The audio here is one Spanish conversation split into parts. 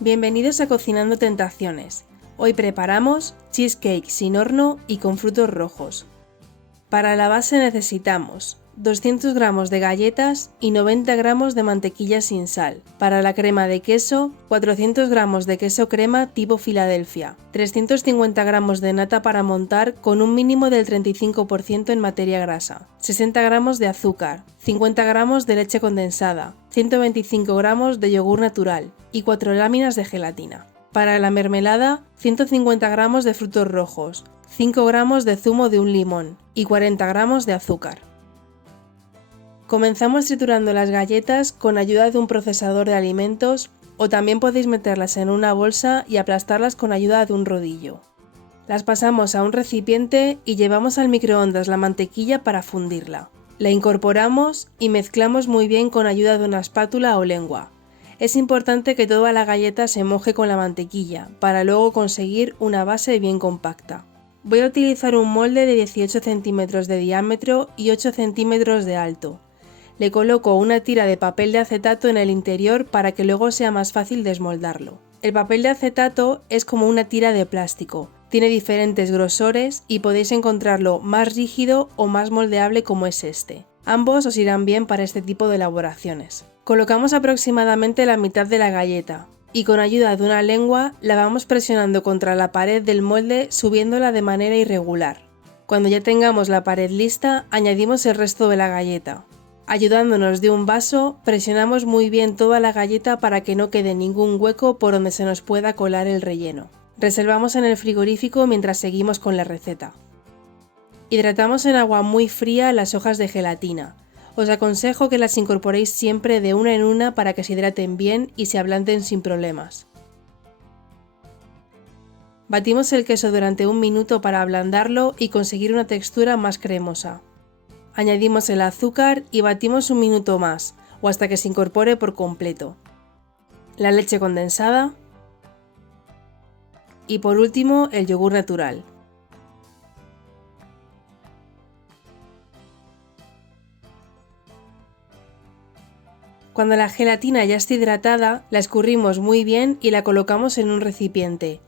Bienvenidos a Cocinando Tentaciones. Hoy preparamos cheesecake sin horno y con frutos rojos. Para la base necesitamos 200 gramos de galletas y 90 gramos de mantequilla sin sal. Para la crema de queso, 400 gramos de queso crema tipo Filadelfia, 350 gramos de nata para montar con un mínimo del 35% en materia grasa, 60 gramos de azúcar, 50 gramos de leche condensada, 125 gramos de yogur natural y 4 láminas de gelatina. Para la mermelada, 150 gramos de frutos rojos, 5 gramos de zumo de un limón y 40 gramos de azúcar. Comenzamos triturando las galletas con ayuda de un procesador de alimentos o también podéis meterlas en una bolsa y aplastarlas con ayuda de un rodillo. Las pasamos a un recipiente y llevamos al microondas la mantequilla para fundirla. La incorporamos y mezclamos muy bien con ayuda de una espátula o lengua. Es importante que toda la galleta se moje con la mantequilla para luego conseguir una base bien compacta. Voy a utilizar un molde de 18 centímetros de diámetro y 8 centímetros de alto. Le coloco una tira de papel de acetato en el interior para que luego sea más fácil desmoldarlo. El papel de acetato es como una tira de plástico, tiene diferentes grosores y podéis encontrarlo más rígido o más moldeable como es este. Ambos os irán bien para este tipo de elaboraciones. Colocamos aproximadamente la mitad de la galleta y con ayuda de una lengua la vamos presionando contra la pared del molde subiéndola de manera irregular. Cuando ya tengamos la pared lista, añadimos el resto de la galleta. Ayudándonos de un vaso, presionamos muy bien toda la galleta para que no quede ningún hueco por donde se nos pueda colar el relleno. Reservamos en el frigorífico mientras seguimos con la receta. Hidratamos en agua muy fría las hojas de gelatina. Os aconsejo que las incorporéis siempre de una en una para que se hidraten bien y se ablanden sin problemas. Batimos el queso durante un minuto para ablandarlo y conseguir una textura más cremosa. Añadimos el azúcar y batimos un minuto más, o hasta que se incorpore por completo. La leche condensada y por último el yogur natural. Cuando la gelatina ya esté hidratada, la escurrimos muy bien y la colocamos en un recipiente,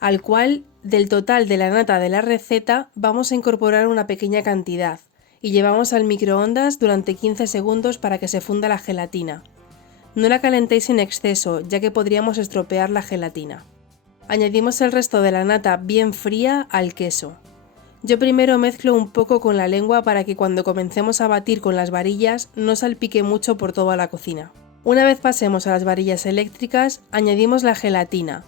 al cual del total de la nata de la receta vamos a incorporar una pequeña cantidad y llevamos al microondas durante 15 segundos para que se funda la gelatina. No la calentéis en exceso, ya que podríamos estropear la gelatina. Añadimos el resto de la nata bien fría al queso. Yo primero mezclo un poco con la lengua para que cuando comencemos a batir con las varillas no salpique mucho por toda la cocina. Una vez pasemos a las varillas eléctricas, añadimos la gelatina.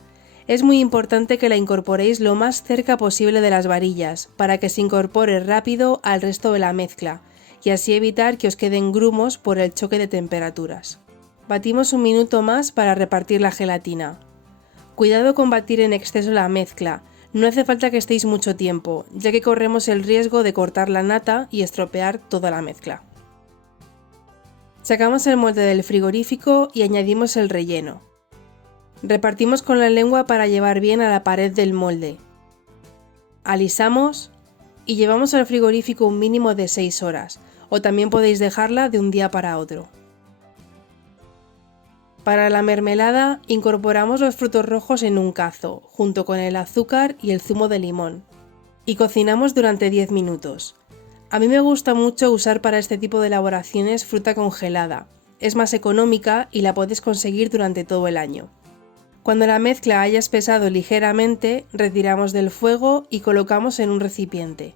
Es muy importante que la incorporéis lo más cerca posible de las varillas, para que se incorpore rápido al resto de la mezcla, y así evitar que os queden grumos por el choque de temperaturas. Batimos un minuto más para repartir la gelatina. Cuidado con batir en exceso la mezcla, no hace falta que estéis mucho tiempo, ya que corremos el riesgo de cortar la nata y estropear toda la mezcla. Sacamos el molde del frigorífico y añadimos el relleno. Repartimos con la lengua para llevar bien a la pared del molde. Alisamos y llevamos al frigorífico un mínimo de 6 horas, o también podéis dejarla de un día para otro. Para la mermelada incorporamos los frutos rojos en un cazo, junto con el azúcar y el zumo de limón, y cocinamos durante 10 minutos. A mí me gusta mucho usar para este tipo de elaboraciones fruta congelada, es más económica y la puedes conseguir durante todo el año. Cuando la mezcla haya espesado ligeramente, retiramos del fuego y colocamos en un recipiente,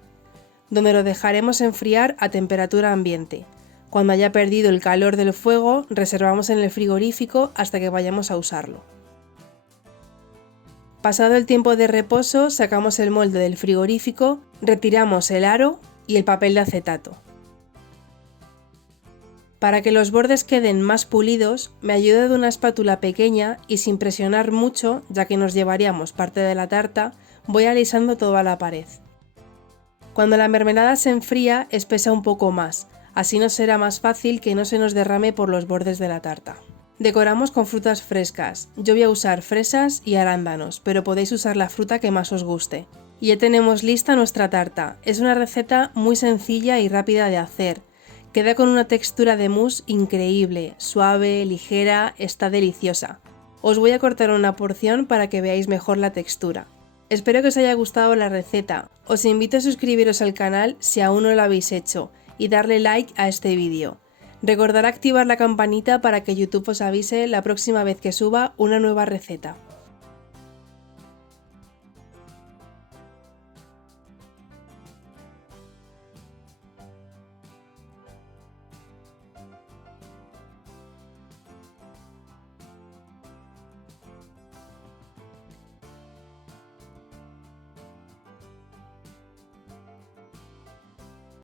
donde lo dejaremos enfriar a temperatura ambiente. Cuando haya perdido el calor del fuego, reservamos en el frigorífico hasta que vayamos a usarlo. Pasado el tiempo de reposo, sacamos el molde del frigorífico, retiramos el aro y el papel de acetato. Para que los bordes queden más pulidos, me ayuda de una espátula pequeña y sin presionar mucho, ya que nos llevaríamos parte de la tarta, voy alisando toda la pared. Cuando la mermelada se enfría, espesa un poco más, así nos será más fácil que no se nos derrame por los bordes de la tarta. Decoramos con frutas frescas, yo voy a usar fresas y arándanos, pero podéis usar la fruta que más os guste. Y ya tenemos lista nuestra tarta, es una receta muy sencilla y rápida de hacer, Queda con una textura de mousse increíble, suave, ligera, está deliciosa. Os voy a cortar una porción para que veáis mejor la textura. Espero que os haya gustado la receta. Os invito a suscribiros al canal si aún no lo habéis hecho y darle like a este vídeo. Recordad activar la campanita para que YouTube os avise la próxima vez que suba una nueva receta.